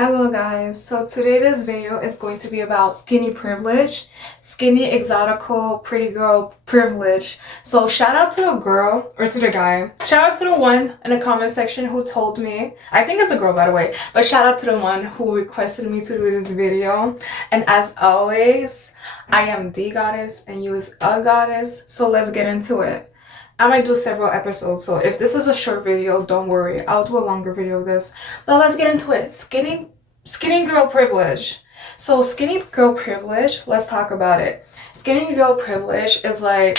Hello guys, so today this video is going to be about skinny privilege, skinny exotical pretty girl privilege. So shout out to the girl or to the guy. Shout out to the one in the comment section who told me, I think it's a girl by the way, but shout out to the one who requested me to do this video. And as always, I am the goddess and you is a goddess, so let's get into it. I might do several episodes, so if this is a short video, don't worry. I'll do a longer video of this. But let's get into it. Skinny girl privilege. So skinny girl privilege, let's talk about it. Skinny girl privilege is like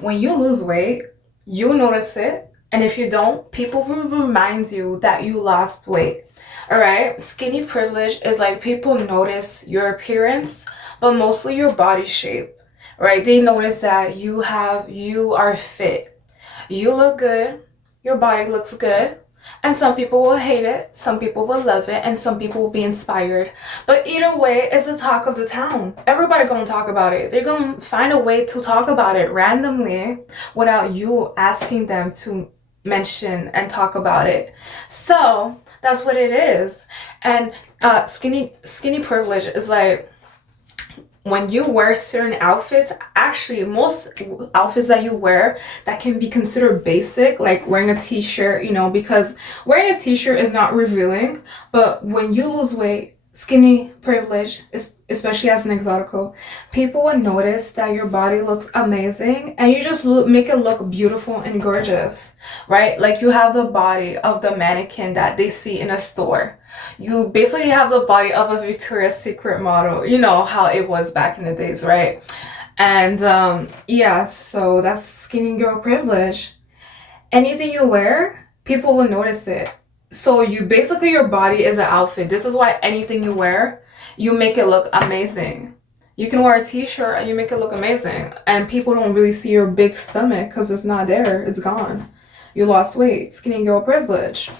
when you lose weight, you notice it. And if you don't, people will remind you that you lost weight. Alright? Skinny privilege is like people notice your appearance, but mostly your body shape. Right? They notice that you are fit. You look good, your body looks good, and some people will hate it, some people will love it, and some people will be inspired. But either way, it's the talk of the town. Everybody gonna talk about it. They're gonna find a way to talk about it randomly without you asking them to mention and talk about it. So that's what it is. And skinny privilege is like when you wear certain outfits, actually most outfits that you wear that can be considered basic, like wearing a t-shirt, because wearing a t-shirt is not revealing, but when you lose weight, skinny privilege, especially as an exotical, people will notice that your body looks amazing and you just make it look beautiful and gorgeous, right? Like you have the body of the mannequin that they see in a store. You basically have the body of a Victoria's Secret model. You know how it was back in the days, right? And yeah, so that's skinny girl privilege. Anything you wear, people will notice it. So your body is an outfit. This is why anything you wear, you make it look amazing. You can wear a t-shirt and you make it look amazing. And people don't really see your big stomach because it's not there. It's gone. You lost weight. Skinny girl privilege.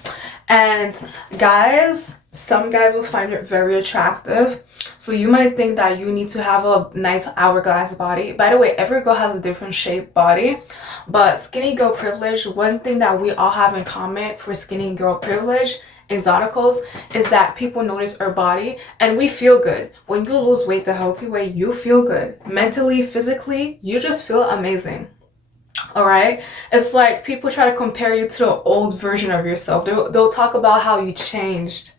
And guys, some guys will find it very attractive. So you might think that you need to have a nice hourglass body. By the way, every girl has a different shaped body. But skinny girl privilege, one thing that we all have in common for skinny girl privilege, exoticals, is that people notice our body and we feel good. When you lose weight the healthy way, you feel good. Mentally, physically, you just feel amazing. Alright? It's like people try to compare you to the old version of yourself. They'll talk about how you changed.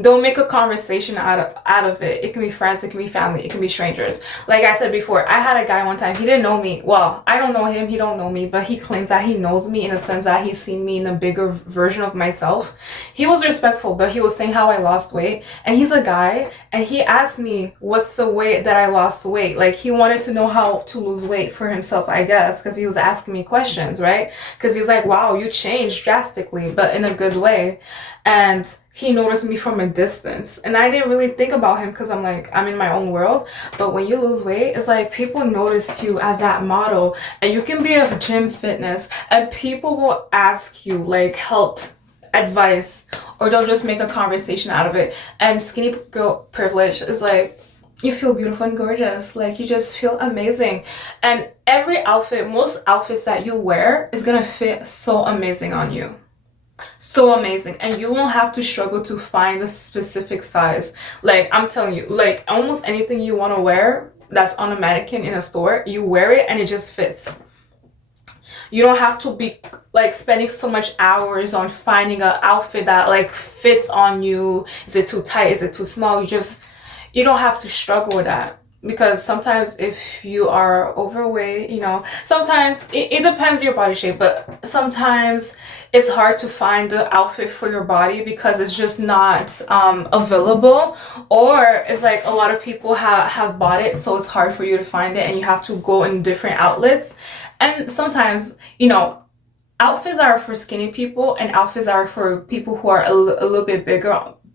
Don't make a conversation out of it. It can be friends, it can be family, it can be strangers. Like I said before, I had a guy one time, he didn't know me. Well, I don't know him, he don't know me, but he claims that he knows me in a sense that he's seen me in a bigger version of myself. He was respectful, but he was saying how I lost weight. And he's a guy, and he asked me what's the way that I lost weight. Like he wanted to know how to lose weight for himself, I guess, because he was asking me questions, right? Because he was like, wow, you changed drastically, but in a good way. And he noticed me from a distance, and I didn't really think about him because I'm in my own world. But when you lose weight, it's like people notice you as that model, and you can be a gym fitness and people will ask you like health advice, or they'll just make a conversation out of it. And skinny girl privilege is like you feel beautiful and gorgeous, like you just feel amazing. And every outfit, most outfits that you wear is gonna fit so amazing on you. So amazing, and you won't have to struggle to find a specific size. Like I'm telling you, like almost anything you want to wear that's on a mannequin in a store, you wear it and it just fits. You don't have to be like spending so much hours on finding an outfit that like fits on you. Is it too tight? Is it too small? You don't have to struggle with that. Because sometimes if you are overweight, sometimes it depends your body shape, but sometimes it's hard to find the outfit for your body because it's just not available, or it's like a lot of people have bought it, so it's hard for you to find it and you have to go in different outlets. And sometimes, outfits are for skinny people and outfits are for people who are a little bit bigger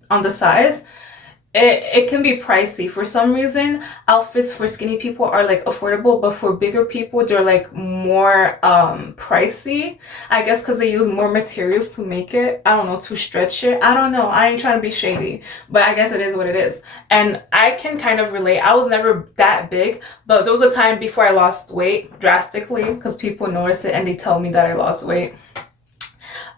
on the size. It can be pricey. For some reason, outfits for skinny people are like affordable, but for bigger people, they're like more pricey. I guess because they use more materials to make it. I don't know, to stretch it. I don't know. I ain't trying to be shady, but I guess it is what it is. And I can kind of relate. I was never that big, but there was a time before I lost weight drastically because people notice it and they tell me that I lost weight.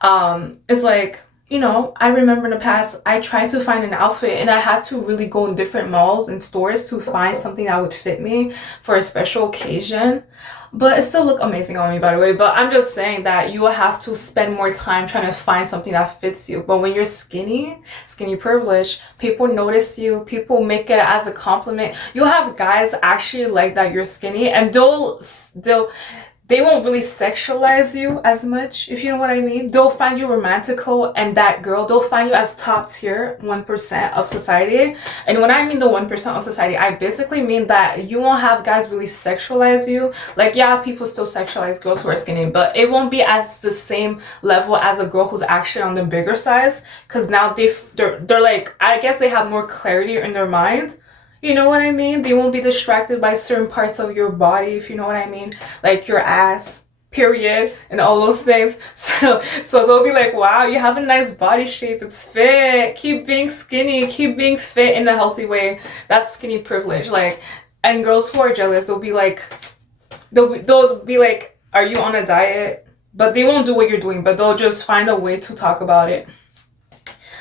It's like I remember in the past, I tried to find an outfit and I had to really go in different malls and stores to find something that would fit me for a special occasion. But it still looked amazing on me, by the way. But I'm just saying that you will have to spend more time trying to find something that fits you. But when you're skinny privilege, people notice you, people make it as a compliment. You'll have guys actually like that you're skinny, and they won't really sexualize you as much, if you know what I mean. They'll find you romantical, and that girl, they'll find you as top tier 1% of society. And when I mean the 1% of society, I basically mean that you won't have guys really sexualize you. Like, yeah, people still sexualize girls who are skinny, but it won't be at the same level as a girl who's actually on the bigger size. Because now they're like, I guess they have more clarity in their mind. You know what I mean? They won't be distracted by certain parts of your body, if you know what I mean, like your ass, period, and all those things. So they'll be like, wow, you have a nice body shape, it's fit, keep being skinny, keep being fit in a healthy way. That's skinny privilege. Like, and girls who are jealous, they'll be like, are you on a diet? But they won't do what you're doing, but they'll just find a way to talk about it.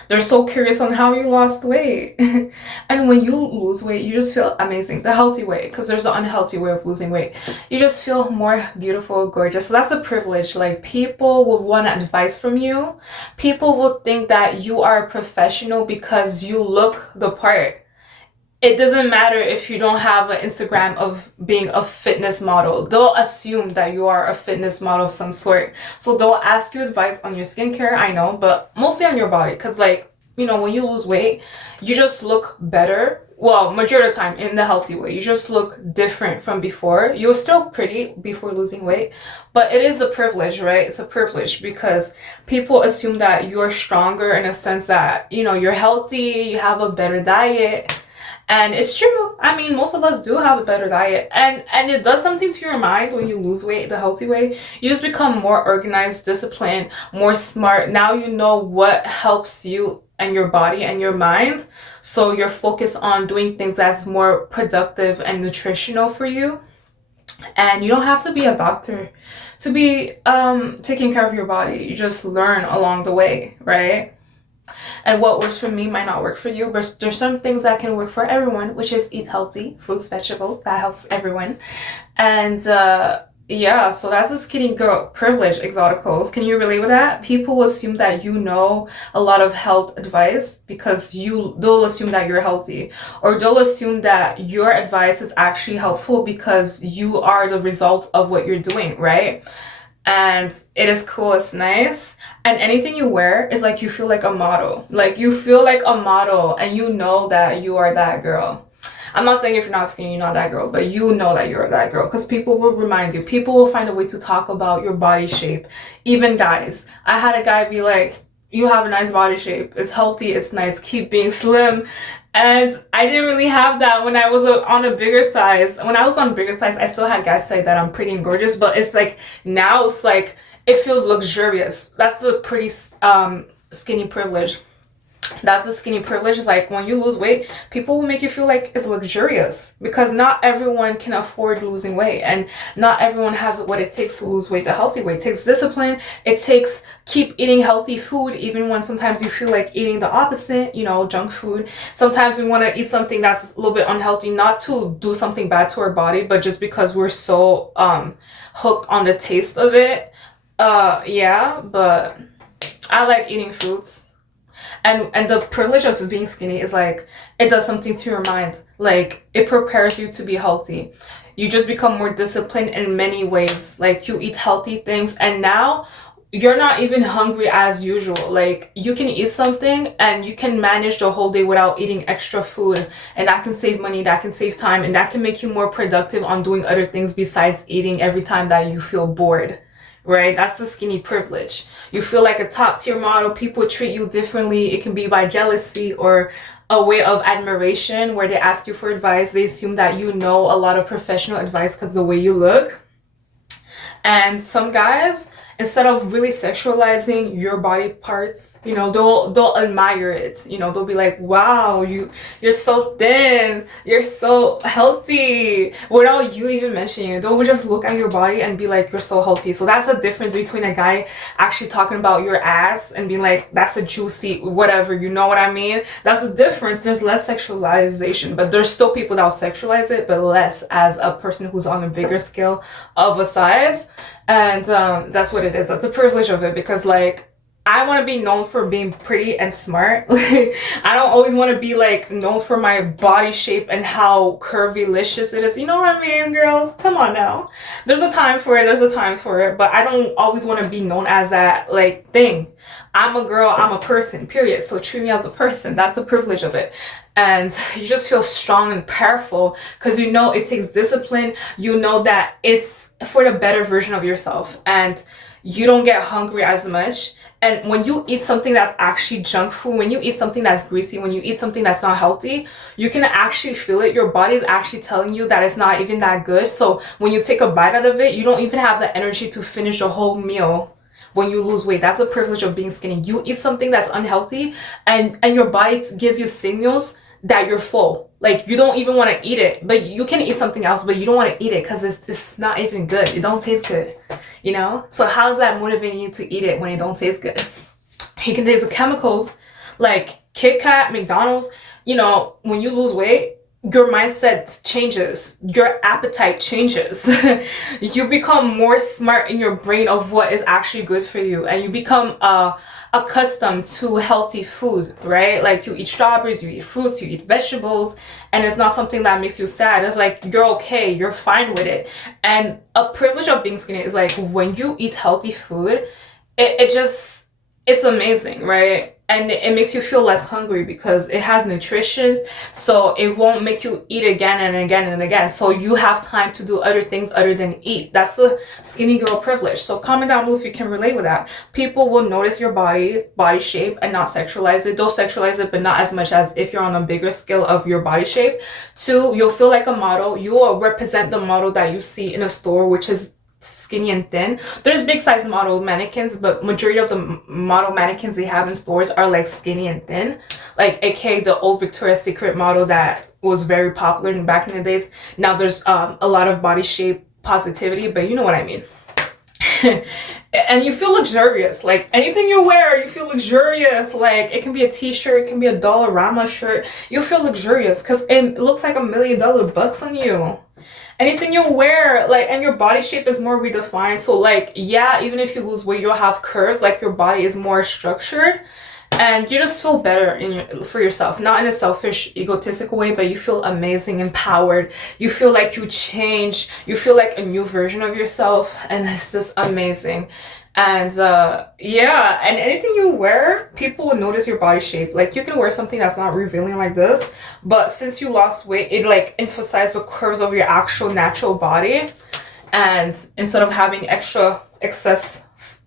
They're so curious on how you lost weight. And when you lose weight, you just feel amazing. The healthy way, because there's an unhealthy way of losing weight. You just feel more beautiful, gorgeous. So that's the privilege. Like, people will want advice from you. People will think that you are a professional because you look the part. It doesn't matter if you don't have an Instagram of being a fitness model. They'll assume that you are a fitness model of some sort. So they'll ask you advice on your skincare, I know, but mostly on your body. Because, like, when you lose weight, you just look better. Well, majority of the time in the healthy way. You just look different from before. You're still pretty before losing weight. But it is the privilege, right? It's a privilege because people assume that you're stronger in a sense that, you're healthy, you have a better diet. And it's true. I mean, most of us do have a better diet. And it does something to your mind when you lose weight the healthy way. You just become more organized, disciplined, more smart. Now you know what helps you and your body and your mind. So you're focused on doing things that's more productive and nutritional for you. And you don't have to be a doctor to be taking care of your body. You just learn along the way, right? And what works for me might not work for you, but there's some things that can work for everyone, which is eat healthy, fruits, vegetables. That helps everyone. And yeah, so that's a skinny girl privilege, exoticals. Can you relate with that? People assume that you know a lot of health advice because they'll assume that you're healthy, or they'll assume that your advice is actually helpful because you are the result of what you're doing, right? And it is cool, it's nice. And anything you wear is like you feel like a model. Like, you feel like a model and you know that you are that girl. I'm not saying if you're not skinny, you're not that girl, but you know that you're that girl because people will remind you. People will find a way to talk about your body shape. Even guys. I had a guy be like, you have a nice body shape. It's healthy, it's nice, keep being slim. And I didn't really have that when I was on a bigger size. When I was on bigger size, I still had guys say that I'm pretty and gorgeous, but it's like, now it's like, it feels luxurious. That's the pretty skinny privilege. That's the skinny privilege. It's like, when you lose weight, people will make you feel like it's luxurious because not everyone can afford losing weight, and not everyone has what it takes to lose weight the healthy way. It takes discipline. It takes keep eating healthy food even when sometimes you feel like eating the opposite, junk food. Sometimes we want to eat something that's a little bit unhealthy, not to do something bad to our body, but just because we're so hooked on the taste of it. Yeah, but I like eating fruits. And the privilege of being skinny is like, it does something to your mind. Like, it prepares you to be healthy. You just become more disciplined in many ways. Like, you eat healthy things, and now you're not even hungry as usual. Like, you can eat something and you can manage the whole day without eating extra food, and that can save money, that can save time, and that can make you more productive on doing other things besides eating every time that you feel bored. Right? That's the skinny privilege. You feel like a top tier model. People treat you differently. It can be by jealousy or a way of admiration where they ask you for advice. They assume that you know a lot of professional advice because the way you look. And some guys, instead of really sexualizing your body parts, they'll admire it. They'll be like, wow, you're so thin, you're so healthy, without you even mentioning it. They'll just look at your body and be like, you're so healthy. So that's the difference between a guy actually talking about your ass and being like, that's a juicy whatever, you know what I mean? That's the difference. There's less sexualization, but there's still people that'll sexualize it, but less as a person who's on a bigger scale of a size. And that's what it is. That's the privilege of it, because like, I want to be known for being pretty and smart. Like, I don't always want to be like known for my body shape and how curvy-licious it is. You know what I mean, girls? Come on now. There's a time for it. There's a time for it. But I don't always want to be known as that like thing. I'm a girl. I'm a person, period. So treat me as a person. That's the privilege of it. And you just feel strong and powerful because you know it takes discipline. You know that it's for the better version of yourself. And you don't get hungry as much. And when you eat something that's actually junk food, when you eat something that's greasy, when you eat something that's not healthy, you can actually feel it. Your body is actually telling you that it's not even that good. So when you take a bite out of it, you don't even have the energy to finish a whole meal. When you lose weight, that's the privilege of being skinny. You eat something that's unhealthy and your body gives you signals that you're full. Like, you don't even want to eat it, but you can eat something else, but you don't want to eat it because it's not even good. It don't taste good, So how's that motivating you to eat it when it don't taste good? You can taste the chemicals, like Kit Kat, McDonald's. When you lose weight, your mindset changes, your appetite changes. You become more smart in your brain of what is actually good for you, and you become accustomed to healthy food, right? Like, you eat strawberries, you eat fruits, you eat vegetables, and it's not something that makes you sad. It's like, you're okay, you're fine with it. And a privilege of being skinny is like, when you eat healthy food, it's amazing, right? And it makes you feel less hungry because it has nutrition, so it won't make you eat again and again and again. So you have time to do other things other than eat. That's the skinny girl privilege. So comment down below if you can relate with that. People will notice your body shape and not sexualize it. They'll sexualize it, but not as much as if you're on a bigger scale of your body shape. 2, you'll feel like a model. You will represent the model that you see in a store, which is skinny and thin. There's big size model mannequins, but majority of the model mannequins they have in stores are like skinny and thin, like aka the old Victoria's Secret model that was very popular back in the days. Now there's a lot of body shape positivity, but you know what I mean. And you feel luxurious. Like, anything you wear, you feel luxurious. Like, it can be a t-shirt, it can be a Dollarama shirt. You feel luxurious because it looks like $1 million bucks on you. Anything you wear, like, and your body shape is more redefined. So like, yeah, even if you lose weight, you'll have curves. Like, your body is more structured, and you just feel better for yourself. Not in a selfish, egotistical way, but you feel amazing, empowered. You feel like you change. You feel like a new version of yourself, and it's just amazing. And yeah, and anything you wear, people will notice your body shape. Like, you can wear something that's not revealing like this, but since you lost weight, it like emphasizes the curves of your actual natural body. And instead of having excess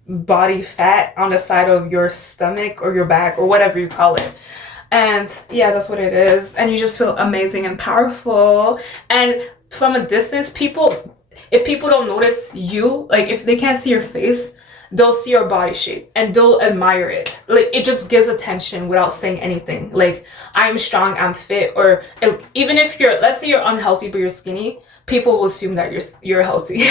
body fat on the side of your stomach or your back or whatever you call it. And yeah, that's what it is. And you just feel amazing and powerful. And from a distance, if people don't notice you, like, if they can't see your face, they'll see your body shape and they'll admire it. Like, it just gives attention without saying anything. Like, I'm strong, I'm fit. Or even if let's say you're unhealthy but you're skinny, people will assume that you're healthy.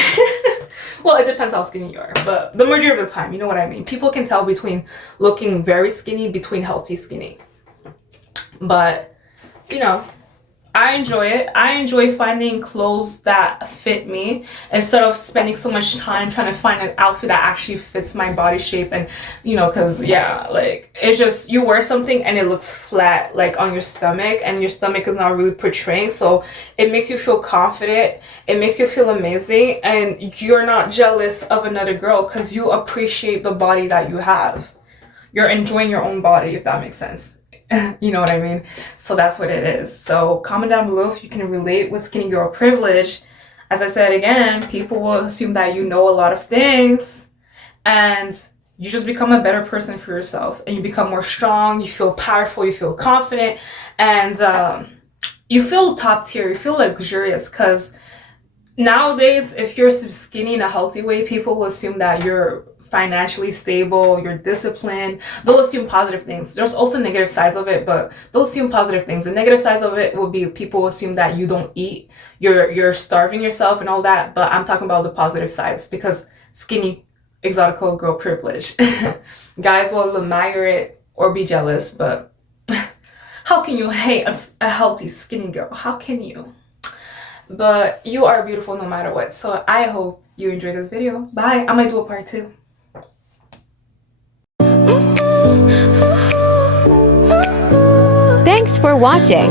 Well, it depends how skinny you are, but the majority of the time, you know what I mean. People can tell between looking very skinny, between healthy skinny. But I enjoy it. I enjoy finding clothes that fit me instead of spending so much time trying to find an outfit that actually fits my body shape. And because yeah, like, it's just, you wear something and it looks flat, like, on your stomach, and your stomach is not really portraying, so it makes you feel confident, it makes you feel amazing, and you're not jealous of another girl because you appreciate the body that you have. You're enjoying your own body, if that makes sense. You know what I mean? So that's what it is. So comment down below if you can relate with skinny girl privilege. As I said again, people will assume that you know a lot of things, and you just become a better person for yourself, and you become more strong, you feel powerful, you feel confident, and you feel top tier, you feel luxurious, because nowadays, if you're skinny in a healthy way, people will assume that you're financially stable, you're disciplined. They'll assume positive things. There's also negative sides of it, but they'll assume positive things. The negative sides of it would be people assume that you don't eat, you're starving yourself and all that. But I'm talking about the positive sides, because skinny exotical girl privilege. Guys will admire it or be jealous, but how can you hate a healthy skinny girl? How can you? But you are beautiful no matter what. So I hope you enjoyed this video. Bye. I might do a part 2. Thanks for watching.